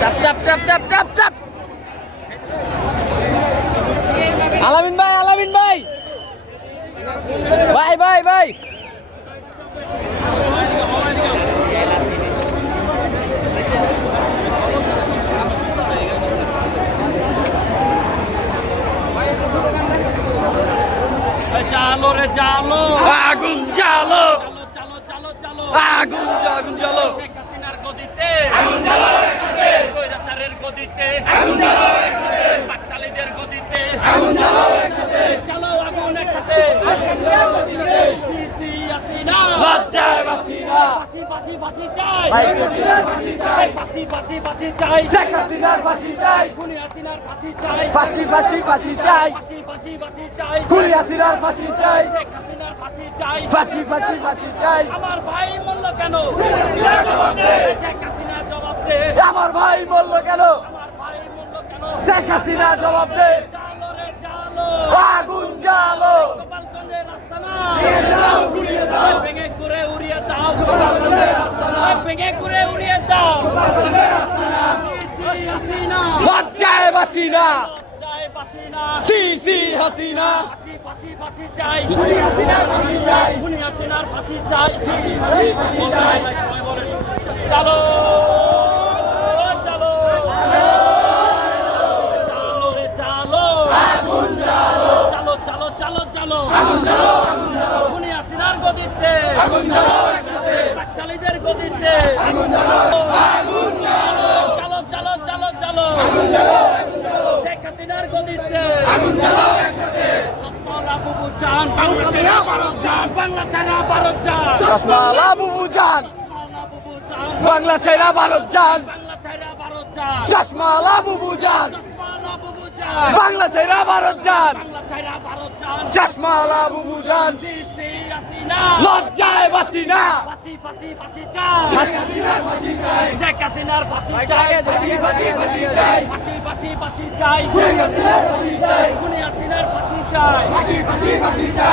চাপ চাপ চাপ চাপ চাপ চাপ আলামিন ভাই ভাই ভাই ভাই জালো রে জালো আগুন জ্বালো জালো জালো জালো আগুন জ্বালো শেখ হাসিনার গদিতে আগুন জ্বালো একসাথে, স্বৈরাচারের গদিতে আগুন জ্বালো একসাথে, বাকশালীদের গদিতে আগুন জ্বালো একসাথে, চলো আগুন একসাথে সিসি হাসিনা লজ্জায় বাঁচি না ফাঁসি ফাঁসি ফাঁসি চাই ভাই ফাঁসি চাই, ফাঁসি ফাঁসি ফাঁসি চাই শেখ হাসিনার ফাঁসি চাই খুনি হাসিনার ফাঁসি চাই ফাঁসি ফাঁসি ফাঁসি চাই ফাঁসি ফাঁসি ফাঁসি চাই খুনি হাসিনার ফাঁসি চাই শেখ হাসিনার ফাঁসি চাই ফাঁসি ফাঁসি ফাঁসি চাই আমার ভাই মূল্য কেন শেখ হাসিনা জবাব দে আমার ভাই বললো কেন আমার ভাই মূল্য কেন শেখ হাসিনা জবাব দে জালো রে জালো আগুন জ্বালো গোপালগঞ্জের রাস্তা না দাও, ঘুরিয়ে দাও, ভেঙে ঘুরে উড়িয়ে দাও গোপালগঞ্জের রাস্তা না, ভেঙে ঘুরে উড়িয়ে দাও গোপালগঞ্জের রাস্তা না, সিসি হাসিনা লজ্জায় বাঁচি না লজ্জায় বাঁচি না সিসি হাসিনা ফাঁসি ফাঁসি ফাঁসি চাই খুনি হাসিনার ফাঁসি চাই, খুনি হাসিনার ফাঁসি চাই ফাঁসি ফাঁসি ফাঁসি চাই, সবাই বলেন চলো চলো চলো রে চলো আগুন জ্বালো, চলো চলো চলো চলো আগুন জ্বালো, আগুন জ্বালো, খুনি হাসিনার গদিতে আগুন জ্বালো একসাথে, বাকশালীদের গদিতে আগুন জ্বালো, আগুন জ্বালো, চলো চলো চলো চলো আগুন জ্বালো, আগুন জ্বালো, শেখ হাসিনার গদিতে আগুন জ্বালো একসাথে, চশমাওয়ালা বুবু চান বাংলা ছেড়া ভারত যান, বাংলা ছাড়া ভারত চান চশমালা বুবু জান চশমাওয়ালা বুবু চান বাংলা ছেড়া ভারত যান বাংলা ছাড়া ভারত চান চশমালা বুবু জান চশমাওয়ালা বুবু চান বাংলা ছেড়া ভারত যান বাংলা ছাড়া ভারত চান চশমালা বুবু জান সিসি হাসিনা লজ্জায় বাঁচি না ফাঁসি ফাঁসি ফাঁসি চাই হাসিনার ফাঁসি চাই, শেখ হাসিনার ফাঁসি চাই ফাঁসি ফাঁসি ফাঁসি চাই, ফাঁসি ফাঁসি ফাঁসি চাই শেখ হাসিনার ফাঁসি চাই, খুনি হাসিনার ফাঁসি চাই ফাঁসি ফাঁসি ফাঁসি চাই।